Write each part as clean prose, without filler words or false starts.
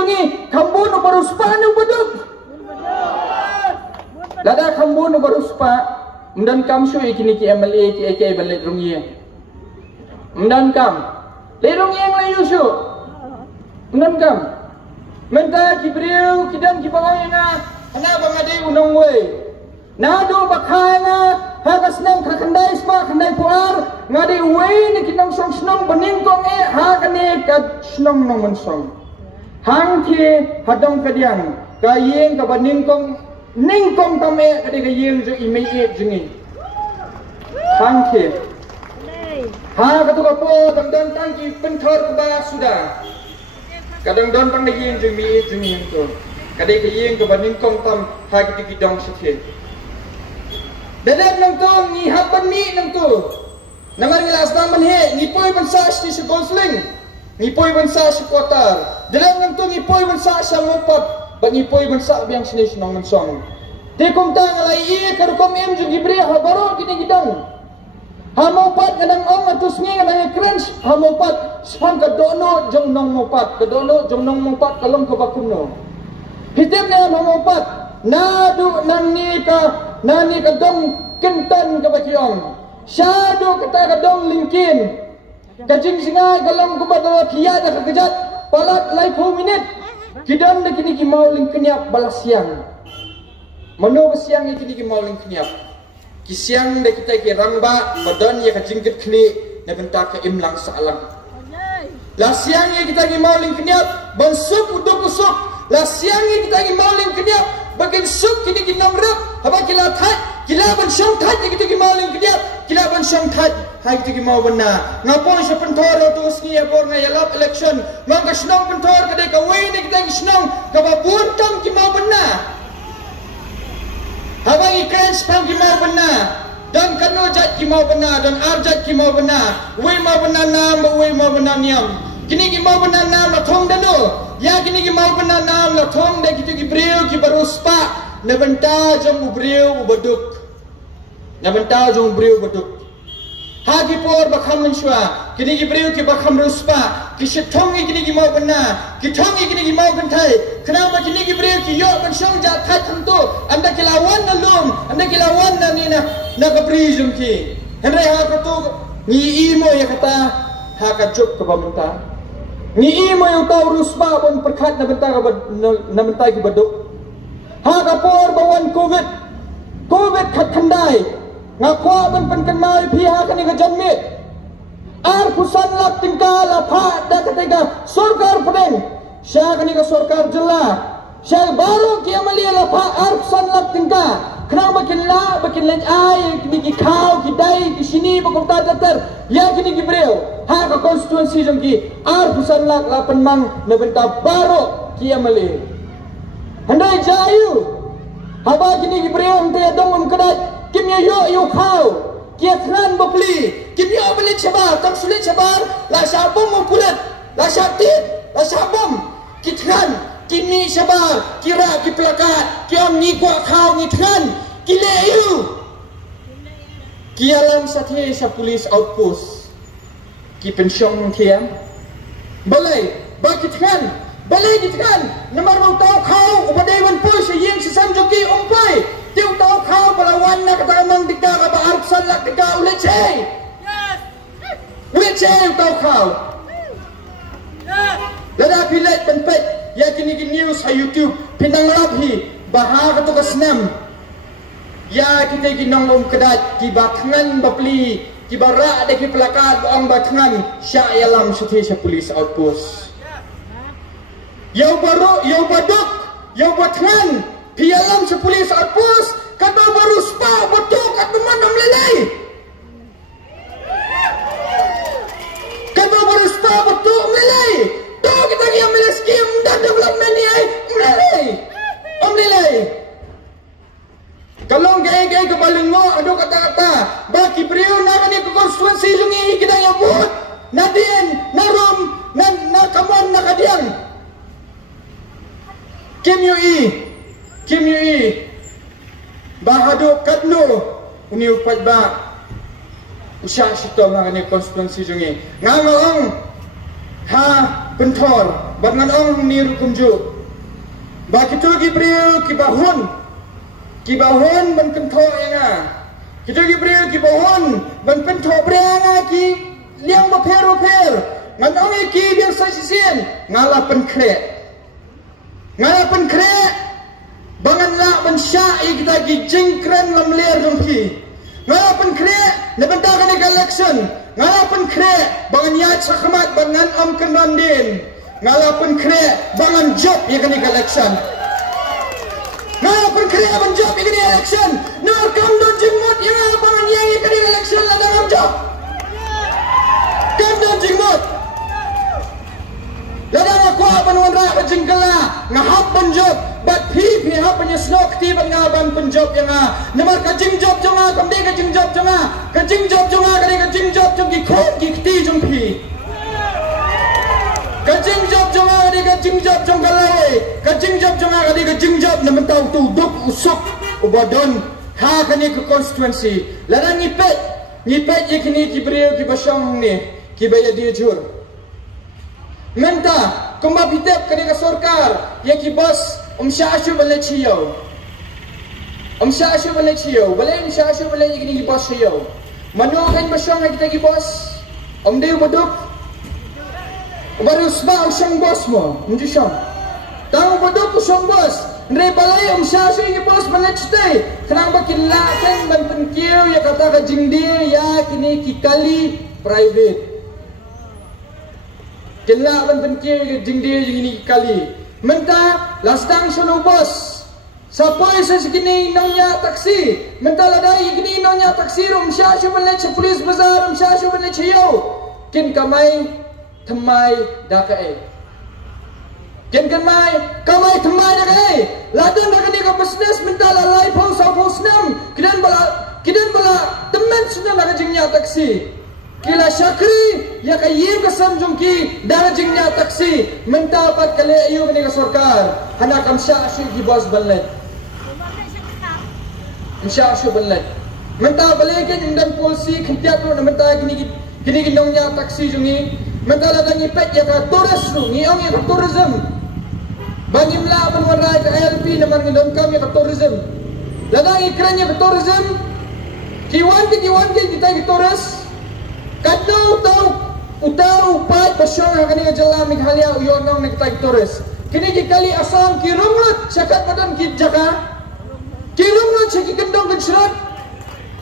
jungi kambun baruspa nu beduk. Lada kambun baruspa mendan kam syu ikini ki MLA ki AK balik rungi. Mendan kam le rungi yang layu syu. Mendan kam menta ki briu ki dan ki bawang na ana bangade unong we. Nado bakana hagas nang khandai spa khandai puar ngade we ni kinong song snong beningkong ha kane ka snong nong mensong hang ki hadong kadiang ka yeng ka beningkong ningkong tame kade ka yeng jo imei jingi hang ki ha ka tu ka po dang tang ki penthor ka ba sudah kadang don pang yeng jo mi jingi to kade ka yeng ka beningkong tam ha ki dong sithie Dalam nang tu ni hapan mi nang tu. Namar ngilas naman he ni poi bansa si Gosling. Ni poi bansa si Qatar. Dalam nang tu ni poi bansa sa Mopat. Ba ni poi bansa biang sini sinong song. Di kum ta ngalai kar kom em ju gibri ha baro kini gidang. Ha Mopat kadang ong atus ngi kadang crunch ha Mopat spam ka dono jong nong Mopat. Ka dono jong nong Mopat kalong ko bakuno. Hitim na ha Mopat. Nadu nani ka dong kentan ka bakiong syado kata ka dong lingkin kajing singai galang kubadala kiya da kagajat palat lai 4 minit kidan na kini ki mauling kenyap balas siang mano siang kini ki mauling kenyap ki siang da kita ki rangba badan ya kajing ket kni na benta ka imlang salang la siang ya kita ki mauling kenyap ban sup uduk usuk la siang ya kita ki mauling kenyap bagian sup kini ki nomrap haba kila that kila ban syong that kita ki mauling kenyap kila ban syong that hai kita ki mau bena ngapoi sa pentor tu sni abor nga yalap election mang ka snong pentor kade ka wei ni kita ki snong ka babun tam ki mau bena haba ikan spam ki mau bena dan kanu jat ki mau bena dan arjat ki mau bena wei mau bena nam wei mau bena niam kini ki mau bena nam la thong dano ya kini ki mau bena nam la thong de kita ki breu ki baruspa na benta jong breu baduk na benta jong breu baduk hagi por bakham menshwa kini ki breu ki bakham ruspa ki shithong kini ki mau bena ki thong kini ki mau bentai kenapa kini ki breu ki yo ban shong ja that thamto anda ki lawan na lum anda ki lawan na ni na ka prijum ki henre ha ko to ni imo ya kata ha ka juk ka bamta ni imo yung tau ruspa bon perkhat na benta ka na bentai ki baduk ha ka por bawan covid khat khandai ngakwa ban penkenai pihak ni ka janmit ar pusan lak tingkal apa da ketika sarkar pedeng sya kani ka sarkar jela sya baru ki amali apa ar pusan lak tingkal kenapa bakin lej ai kini ki khau ki dai ki sini bakom ta datar ya kini ki breu ha ka constituency jong ki ar pusan lak lapan mang na benta baru ki amali handai jayu haba kini ki breu ante dong kedai kimya yo khau kia khran bapli kimya beli chabar tam sulit chabar la sabum mupulat la shatit la sabum kitran kimi chabar kira ki plakat kiam ni kwa khau ni thran kileyu kialam sathe sa police outpost ki pensiong kiam balai ba kitran balai kitran nomor tau khau ubadai wan poi se yeng sisan joki umpai tiu tau khau balawan na kata mang dikda ka ba arpsan lak dikda ule che ule che tau khau lada pilet penpet ya kini ki news ha YouTube pinang labhi bahar tu kasnam ya kita ki nong kedat ki batngan bapli ki bara de ki plakat ong batngan sya yalam suthi sa police outpost yau baru yau baduk yau batngan pialam sa police outpost kata baru spa betul kat memanam lelai kata baru spa betul lelai tu kita dia melaskim dan development ni ai lelai kalau gay ke balingo ado kata-kata baki beliau nama ni ke konstituensi jungi kita yang buat nadien narum na kamuan na kadian Kim Yui Bahado Kadno uni upat ba usah sito nga ni konstituensi jungi ngamang ha pentor bangan ong ni rukumju bagi tu Gibril kibahun ban kentor yang kita Gibril kibahun ban pentor berang ki liang baper ngan ong ki biar sasisen ngala penkrek bangan la ban syai kita ki jingkren lam ler jongki ngala penkrek na benda kan election ngala penkrek bangan yat sakhamat bangan om kenandin ngala penkrek bangan job ya kan election ngala penkrek ban job ya kan election nur kam don jingmut ya bangan yang ya kan election la dalam job kam don jingmut ladang aku ban wanra ka jingkala ngahap ban job bat phi hap ban snok ti ban ngaban ban job yang namar ka jing job jonga kam de ka jing job jonga ka jing job jonga ka jing job jong ki khot ki ti jong phi ka jing job jonga ka jing job jong kalai ka jing job jonga ka jing job na mentau tu duk usuk ubadon ha ka ni ka constituency ladang ngipet ye kini ki brio ki basang ni ki baya dia jur menta kumba bitep ka ka sarkar ye ki bas Syashu balai ciau, Syashu balai ciau, balai Syashu balai gini bos ciau. Manu kan basang kita gi bos, Dew baduk, baru sebab usang bos mo, menjusang. Tahu baduk usang bos, Ndre balai Syashu gi bos balai citai. Kenapa kilakan ban penkiu ya kata ka jingdi ya kini kikali private. Kelak ban penkiu ya jingdi gini kikali. Menta lastang solo bos sapoi sesekini nongnya taksi menta ladai gini nongnya taksi rum syashu balai polis bazar rum syashu balai ciau kin kamai thamai dakai kin kamai thamai dakai ladang dakani ka business menta lalai phau sa phau snam kidan bala teman sudah nak jingnya taksi kila syakri ya kayim kesam jongki dah jingnya taksi mentapat kali ayu ni ke sarkar hana kam syashu gi bos balai syashu balai menta balai ke dan polisi khentiat ro menta gini ginongnya taksi jongi menta ladang ipet ya ka tourist ru ni ong ya ka tourism bagi mla ban warai ka LP namar ngidom kam ya ka tourism ladang ikran ya ka tourism kiwan ke kita ki tourist kadau utau upat pasyong kani ka jalan Meghalaya uyonong nagtag tourist kini kali asam kirumlut syakat badan ki jaka kirumlut syaki kendong kensrat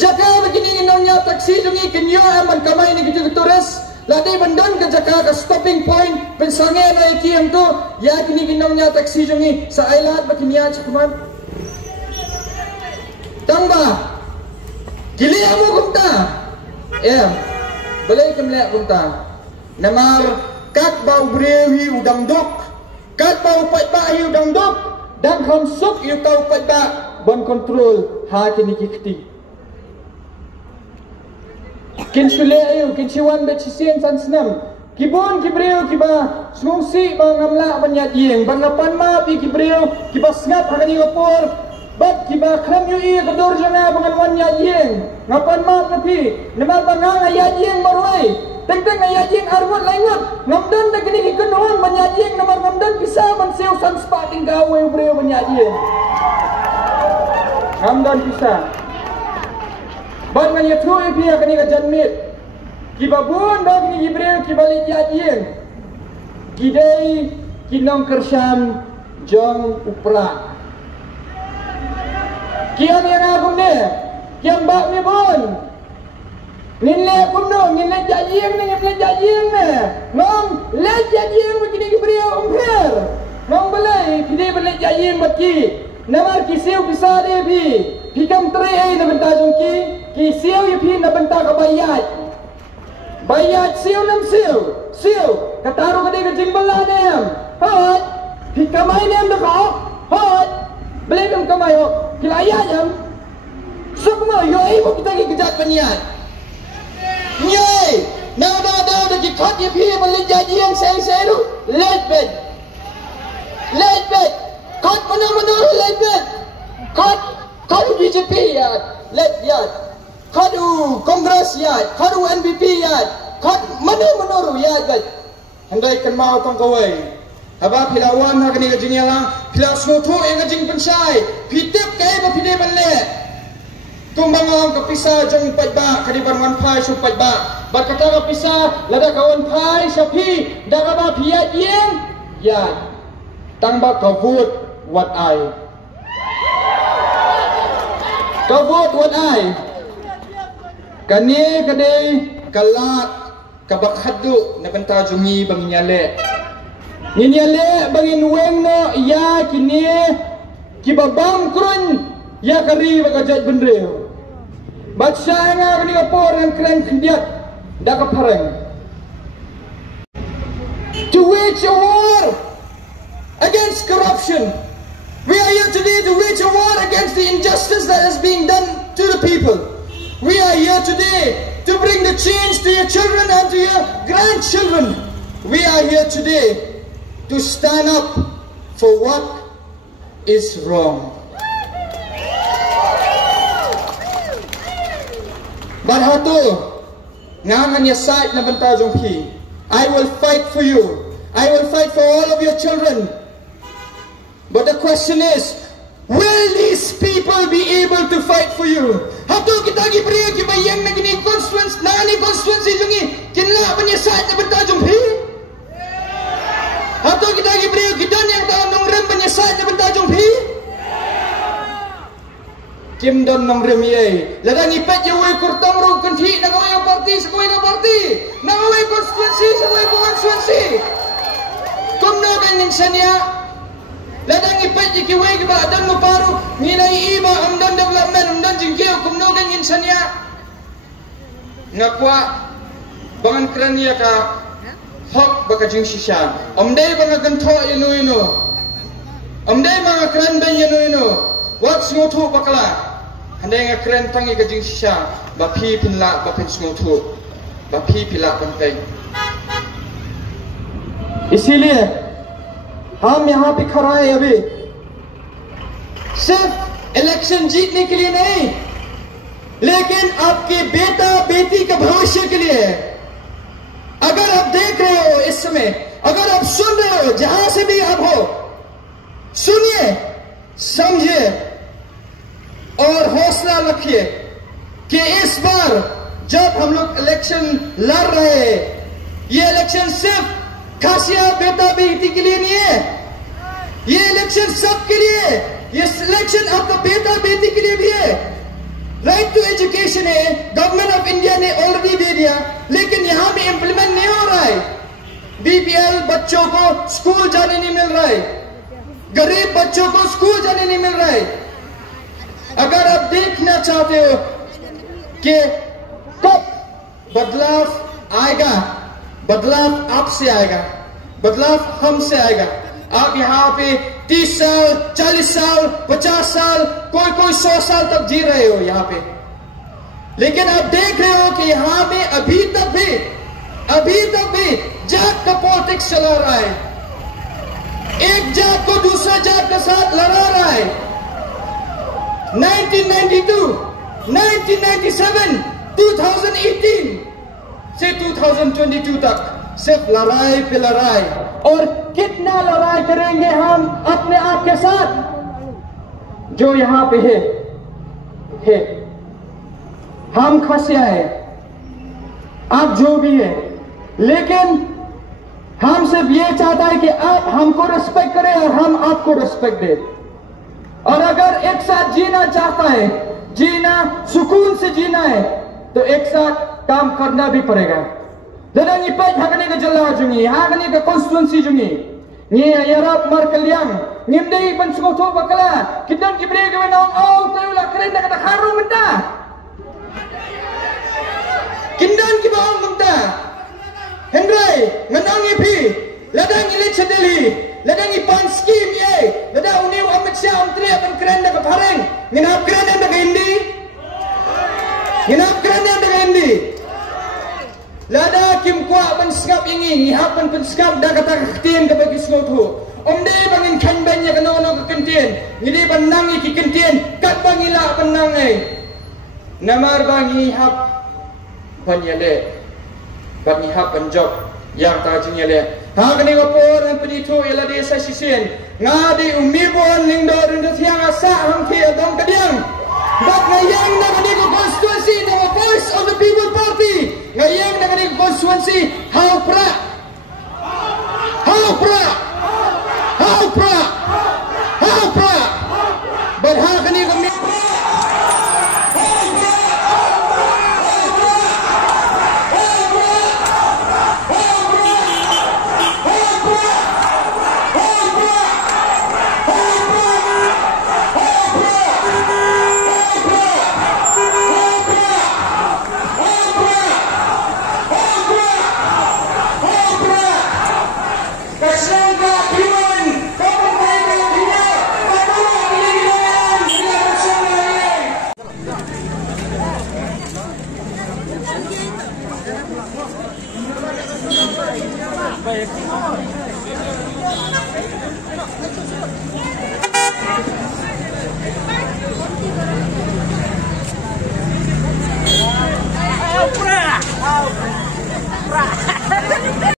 jaka begini nginongnya taksi jungi kenyo aman kamay ni kita tourist ladai bandan ke jaka ka stopping point pensange na iki yang tu ya kini nginongnya taksi jungi sa ailat bakiniya chakman tangba kili amu kumta balai kemlek kumta namar kat bau brewi udang duk kat bau pat ba hi udang duk dan konsuk yu tau pat ba bon kontrol ha kini kikti kin sule ayu kin siwan bet sisen san senam kibon kibreu kiba sungsi ba ngamla banyat yeng ban lapan ma pi kibreu kiba snap hakani ngapor bat kiba kram yu i kedor jana bangan wan ya yeng ngapan ma napi nama bangang ayat yeng marwai teng-teng ayat yeng arwat laingat ngamdan da kini kikenuan banyat yeng namar ngamdan bisa man seu san spating gawe breu banyat yeng ngamdan bisa ban ngaya tu pi kini ka janmit kiba bun da kini breu kibalik yat yeng kidai kinong kersyam jong upra kian yang aku ni kian bak ni pun nilai aku no nilai jajing ni nilai jajing ni ngom lej jajing begini kiberiau umpir ngom balai kini balai jajing baki namar kisiu bisa dia pi kam teri na benta jongki kisiu ye pi na benta ka bayat siu nam siu kataru kade ka jimbala nem hot pi kamai nem da ka hot balai kam kamai ho kilayat jam sukma yo ibu kita ki kejat peniat nyai now da ki khat ye phi balai jaji yang sai ru let bed khat mana let bed khat BJP ya let ya khadu Kongres ya khadu NBP ya khat mana ru ya bed handai kan mau tong kawai haba pilawan ha kini gajing yalang pila smoto e gajing pensai pitip kai ba pide banle tumbangong kapisa jong pajba kadiban wan pai su pajba berkata kapisa lada kawan pai sapi daga ba pia yen ya tangba kavut what I kavut what I kani kade kalat kabakhadu na banta jungi bang nyale bangin weng no ya kini kibabam krun ya kari bagajat bendreo baca nga kani kapor yang keren kendiat da kapareng to wage a war against corruption. We are here today to wage a war against the injustice that is being done to the people. We are here today to bring the change to your children and to your grandchildren. We are here today to stand up for what is wrong. Barhato ngangan ya side na banta jong pi. I will fight for you. I will fight for all of your children. But the question is, will these people be able to fight for you? Hato kita gi priya ki bayang na gini constituency jungi kinla banya side na banta jong pi. Hato kita gi priya kita yang tahu nong rem banya side na banta jong pi. Kim don nong rem ye. Lada ni pet ye wei kurtang ro kanthi na kawai parti sekoi ka parti. Na kawai constituency sekoi constituency. Kumno kan insania. Lada ni pet ye ki wei ki ba dan no paru ni nai iba amdan development amdan jingkeu kumno kan insania. Ngakwa bangan krania ka hok baka jing shisha. Amdai banga gantho ino. Amdai banga kran ben ino. Wat smotu bakala. Handai nga keren tangi ka jing shisha ba phi pinla ba phin smotu ba phi pila bantai. इसीलिए हम यहाँ पे खड़ा है अभी सिर्फ इलेक्शन जीतने के लिए नहीं, लेकिन आपके बेटा बेटी के भविष्य के लिए। अगर आप देख रहे हो इस समय, अगर आप सुन रहे हो जहां से भी आप हो, सुनिए, समझिए और हौसला रखिए कि इस बार जब हम लोग इलेक्शन लड़ रहे हैं, ये इलेक्शन सिर्फ खासिया बेटा बेटी के लिए नहीं है, ये इलेक्शन सबके लिए है। ये इलेक्शन आपका बेटा बेटी के लिए भी है। राइट टू एजुकेशन है, गवर्नमेंट ऑफ इंडिया ने ऑलरेडी दे दिया, लेकिन यहां भी इंप्लीमेंट नहीं हो रहा है। बीपीएल बच्चों को स्कूल जाने नहीं मिल रहा है, गरीब बच्चों को स्कूल जाने नहीं मिल रहा है। अगर आप देखना चाहते हो कि कब बदलाव आएगा, बदलाव आपसे आएगा, बदलाव हमसे आएगा। आप यहाँ पे 30 साल, 40 साल, 50 साल, कोई 100 साल तक जी रहे हो यहाँ पे, लेकिन आप देख रहे हो कि यहाँ पे अभी तक भी जात का पॉलिटिक्स चला रहा है। एक जात को दूसरा जात के साथ लड़ा रहा है। 1992, 1997, 2018 से 2022 तक सिर्फ लड़ाई पे लड़ाई। और कितना लड़ाई करेंगे हम अपने आप के साथ जो यहाँ पे है। हम खसिया है, आप जो भी है, लेकिन हम सिर्फ ये चाहता है कि आप हमको रिस्पेक्ट करें और हम आपको रिस्पेक्ट दें। और अगर एक साथ जीना चाहता है, जीना सुकून से जीना है, तो एक साथ काम करना भी पड़ेगा। Dadang ipat hakani ka jala jungi, hakani ka constituency jungi. Ni yarap mar kaliang, ngimdei pan sugoto bakala, kidan kibre ka wenong tayo la kren na haru menta. Kindan ki baong menta. Hendrai, nganang ipi, ladang election Delhi, ladang ipan scheme ye, ladang uniu Amit Shah Menteri pan kren na ka pareng, nginap kren na ka hindi. Nginap kren na ka hindi. Lada kim kwa ban skap ingi ngihapan pan skap da kata kentien ka bagi smotu. Omde bangin kanbanya kanono ka kentien. Ngidi ban nangi ki kentien kat bangila pan nangai. Namar bangi hap banyale. Bangi hap ban job yang ta jinyale. Hakni kapor ang penyitu ila di sa sisin. Ngadi umibon ning do rindu tiang asa hamti adong kadiang. But ngayang na kaniko constituency ng Voice of the People Party. Ngayang na kaniko constituency haupra. Haupra. Haupra. Haupra. But hakni kami Baik.